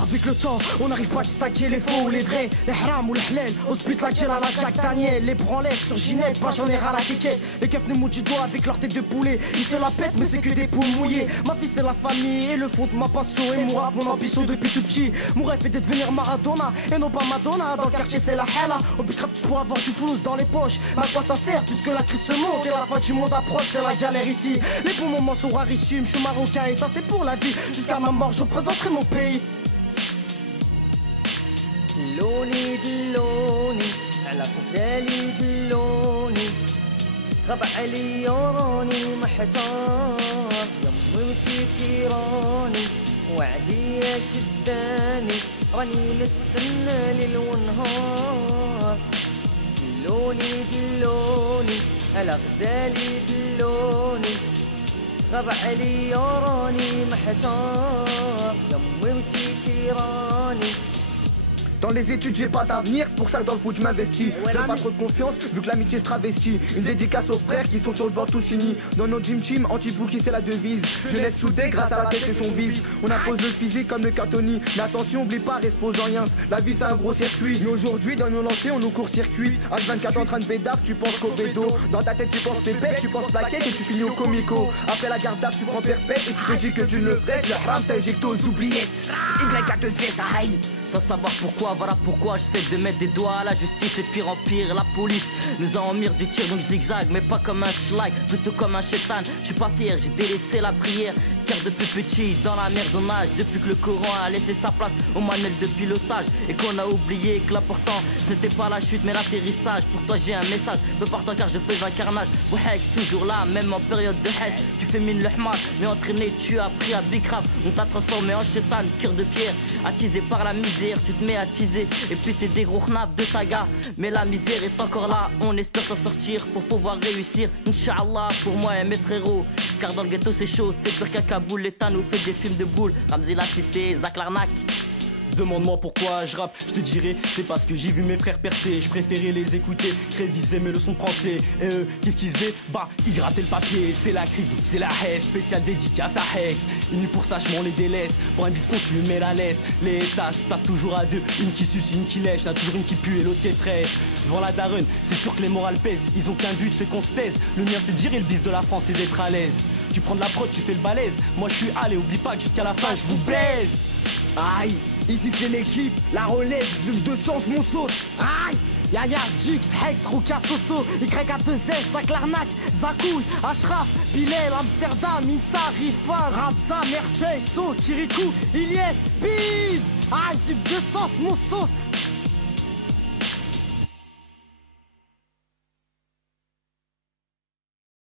Avec le temps, on n'arrive pas à distinguer les faux ou les vrais, les haram ou les halal. Au spit la gel à la Jack Daniel, les branlettes sur Ginette, pas j'en ai ras la kéké. Les keufs ne moutent du doigt avec leur tête de poulet. Ils se la pètent, mais c'est que des poules mouillées. Ma vie, c'est la famille et le foot, ma passion. Et mon rap, mon ambition depuis tout petit. Mon rêve est de devenir Maradona et non pas Madonna. Dans le quartier, c'est la hella. Au Bicraft, tu pourras avoir du flouze dans les poches. Mais à quoi ça sert puisque la crise se monte et la fin du monde approche, c'est la galère ici. Les bons moments sont rarissimes, je suis marocain et ça c'est pour la vie. Jusqu'à ma mort, je représenterai mon pays. دلوني دلوني على غزالي دلوني غاب عليا راني محتار يمي كيراني وعدي شداني راني نستنى ليل ونهار دلوني دلوني على غزالي دلوني غاب عليا راني محتار يمي كيراني. Dans les études j'ai pas d'avenir, c'est pour ça que dans le foot je m'investis. J'ai pas trop de confiance vu que l'amitié se travestit. Une dédicace aux frères qui sont sur le bord tous unis. Dans notre dream team, anti-bookie c'est la devise. Jeunesse soudée grâce à la tête et son vice. On impose le physique comme le cartoni. Mais attention, oublie pas, reste pose en rien. La vie c'est un gros circuit. Mais aujourd'hui dans nos lancers on nous court-circuit. H24 en train de bédaf, tu penses qu'au bédo. Dans ta tête tu penses pépette, tu penses plaquette et tu finis au comico. Après la garde d'af tu prends perpète et tu te dis que tu ne le ferais. Le haram t'a injecté aux oubliettes. Y2C ça aille. Sans savoir pourquoi, voilà pourquoi j'essaie de mettre des doigts à la justice et de pire en pire. La police nous a emmire du tir donc zigzag, mais pas comme un schlag, plutôt comme un chétan. Je suis pas fier, j'ai délaissé la prière, car depuis petit dans la merde on nage. Depuis que le Coran a laissé sa place aux manuels de pilotage et qu'on a oublié que l'important c'était pas la chute mais l'atterrissage. Pour toi j'ai un message, peu partant car je fais un carnage. Bouhex toujours là, même en période de hess. Tu fais mine le hmar, mais entraîné tu as appris à big rap. On t'a transformé en chétan, cœur de pierre, attisé par la misère. Tu te mets à teaser et puis t'es des gros knaps de taga. Mais la misère est encore là, on espère s'en sortir pour pouvoir réussir. Inch'Allah pour moi et mes frérots. Car dans le ghetto c'est chaud, c'est pire qu'à Kaboul. L'État nous fait des films de boules. Ramzi la cité, Zach l'arnaque. Demande-moi pourquoi je rappe, je te dirai c'est parce que j'ai vu mes frères percer. Je préférais les écouter, réviser mes leçons de français. Et eux, qu'est-ce qu'ils faisaient? Bah, ils grattaient le papier. C'est la crise donc c'est la haie, spéciale dédicace à Hex. Une pour ça, je m'en les délaisse. Pour un bifton, tu lui mets la laisse. Les tasses tapent toujours à deux, une qui suce, une qui lèche. N'a toujours une qui pue et l'autre qui est fraîche. Devant la daronne, c'est sûr que les morales pèsent. Ils ont qu'un but, c'est qu'on se taise. Le mien, c'est de gérer le bis de la France et d'être à l'aise. Tu prends de la prod, tu fais le balèze. Moi, je suis allé, oublie pas que jusqu'à la fin, je vous baise. Aïe, ici c'est l'équipe, la relève, zoom de sens, mon sauce. Aïe, Yaya, Zux, Hex, Ruka, Soso, Y2S, Zach l'arnaque, Zakouille, Ashraf, Bilal, Amsterdam, Insa, Rifa, Rabza, Merteuil, So, Kirikou, Ilyes, Beats. Aïe, zoom de sens, mon sauce.